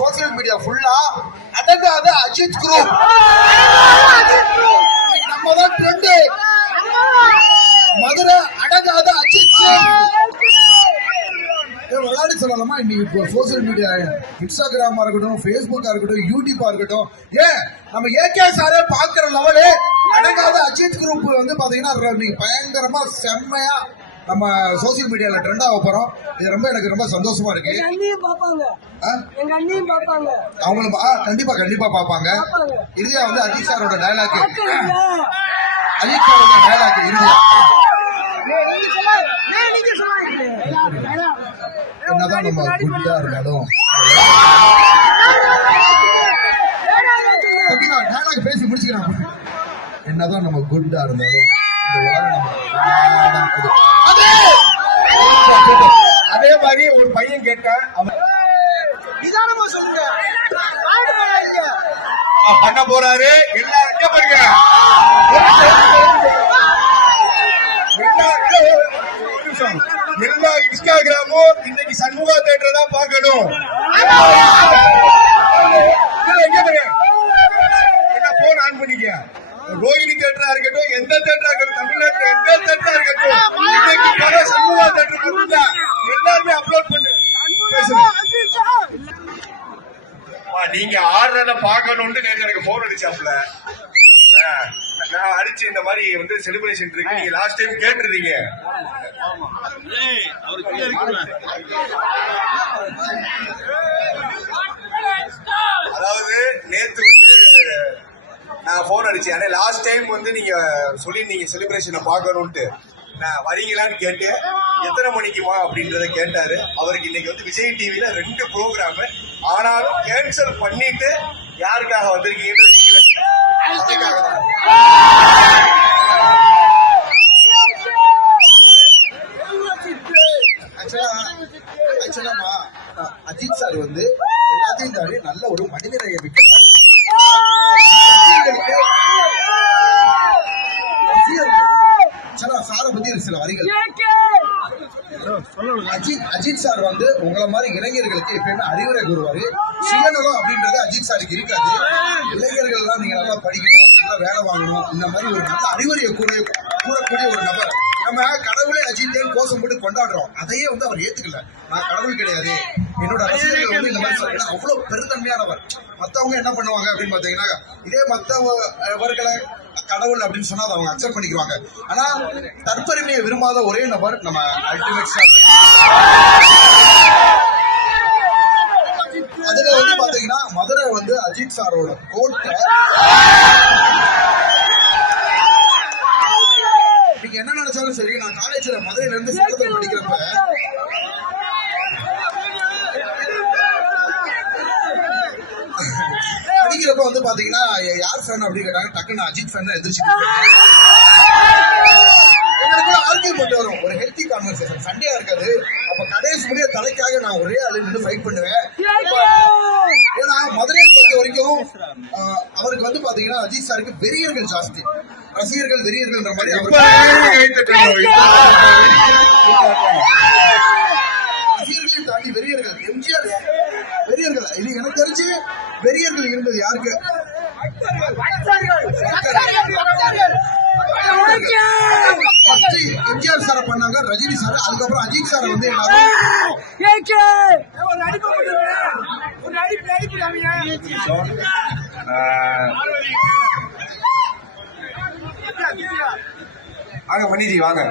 Social media ஃபுல்லா அடங்காத Ajith group நம்ம தான் ட்ரெண்ட். மதுரை அடங்காத அஜித் விளையாடி சொல்லலாமா? இன்னைக்கு சோசியல் மீடியா இன்ஸ்டாகிராமா இருக்கட்டும், பேஸ்புக்கா இருக்கட்டும், யூடியூபா இருக்கட்டும், நம்ம ஏகே சாரே பாக்குற லெவலு அடங்காத அஜித் குரூப் வந்து பாத்தீங்கன்னா நீங்க பயங்கரமா செம்மையா நம்ம சோசியல் மீடியால ட்ரெண்ட் ஆக போறோம். இது ரொம்ப எனக்கு ரொம்ப சந்தோஷமா இருக்கு. அவங்களும் கண்டிப்பா கண்டிப்பா பாப்பாங்க. இறுதியா வந்து அஜித் சாரோட டயலாக் இறுதியா என்னதான் நம்ம குட்டா இருந்தாலும் டயலாக் பேசி முடிச்சுக்கலாம். என்னதான் நம்ம குட்டா இருந்தாலும் அதே மாதிரி ஒரு பையன் கேட்டான், பண்ண போறாரு எல்லாரும் பாருங்க. எல்லா இன்ஸ்டாகிராமும் இன்னைக்கு சண்முகா தேட்டர் தான் பார்க்கணும். என்ன போன் ஆன் பண்ணிக்க, ரோஹிணி தேட்டரா இருக்கட்டும், எந்த தேட்டரா இருக்கட்டும், தமிழ்நாட்டுல எந்த தேட்டரா இருக்கட்டும், இன்னைக்கு பல சண்முகா தேட்டர் எல்லாருமே அப்லோட் பண்ணு நீங்க ஆடுறத பாக்கணும்னு நேற்று எனக்கு போன் அடிச்சாப்ல. நான் அடிச்சு இந்த மாதிரி வந்து செலிப்ரேஷன் இருக்கு, நீங்க லாஸ்ட் டைம் கேட்டிருந்தீங்க. அதாவது நேத்து வந்து நான் போன் அடிச்சேன். ஆனா லாஸ்ட் டைம் வந்து நீங்க சொல்லிருந்தீங்க செலிப்ரேஷனை பாக்கணும்ட்டு. நான் வரீங்களான்னு கேட்டேன், எத்தனை மணிக்குமா அப்படின்றத கேட்டாரு. அவருக்கு இன்னைக்கு வந்து விஜய் டிவில 2 ப்ரோக்ராம், ஆனாலும் கேன்சல் பண்ணிட்டு யாருக்காக வந்திருக்கீங்கன்னு அஜித் சார் வந்து எல்லாத்தையும் தாண்டி நல்ல ஒரு மனிதநேய மிக்கவர். சாரை பத்தி சில வரிகள். அஜித் சார் வந்து உங்களை மாதிரி இளைஞர்களுக்கு எப்பயுமே அறிவுரை கூறுவாரு. சுயநலம் அப்படின்றது அஜித் சாருக்கு இருக்காது. இளைஞர்கள் எல்லாம் நீங்க நல்லா படிக்கணும், நல்லா வேலை வாங்கணும், இந்த மாதிரி ஒரு நல்ல அறிவுரையை கூறக்கூடிய ஒரு நபர். நம்ம கடவுளே அஜித்தையும் கோஷம் போட்டு கொண்டாடுறோம், அதையே வந்து அவர் ஏத்துக்கல. நான் கடவுள் கிடையாது, என்னோட ரசிகர்கள் வந்து இந்த மாதிரி சொல்ல அவ்வளவு பெருந்தன்மையானவர். மத்தவங்க என்ன பண்ணுவாங்க அப்படின்னு பாத்தீங்கன்னா, இதே மற்றவர்களை கடவுள் அப்படின்னு சொன்னா அவங்க அக்செப்ட் பண்ணிக்குவாங்க. ஆனா தற்பெருமையை விரும்பாத ஒரே நபர் நம்ம அல்டிமேட் ஸ்டார். அதுல வந்து பாத்தீங்கன்னா மதுரை வந்து அஜித் சாரோட கோட்டை. நீங்க என்ன நினைச்சாலும் சரி, நான் காலேஜ்ல மதுரையில இருந்து சேலத்துல படிக்கிறப்ப வந்து பாத்தீங்கன்னா யார் ஃபேன் அப்படின்னு கேட்டாங்க, டக்குன்னு அஜித் ஃபேன் தான் எதிர்த்து ஆர்கியூமெண்ட் வரும். ஒரு ஹெல்த்தி கான்வர்சேஷன் சண்டையா இருக்காது. அப்ப கடைசி முடிய தலைக்காக நான் ஒரே ஆளு நின்று ஃபைட் பண்ணுவேன். ஏன்னா மதுரையை பொறுத்த வரைக்கும் அவருக்கு வந்து பாத்தீங்கன்னா அஜித் சாருக்கு வெறியர்கள் ஜாஸ்தி, ரசிகர்கள் வெறியர்கள் மாதிரி. ரசிகர்களையும் தாண்டி வெறியர்கள், எம்ஜிஆர் வெறியர்கள். இது எனக்கு தெரிஞ்சு வெறியர்கள் இருந்தது யாருக்கு? எம்ஜிஆர் சாரை பண்ணாங்க, ரஜினி சார், அதுக்கப்புறம் அஜித் சார் வந்து வாங்க மணிஜி வாங்க.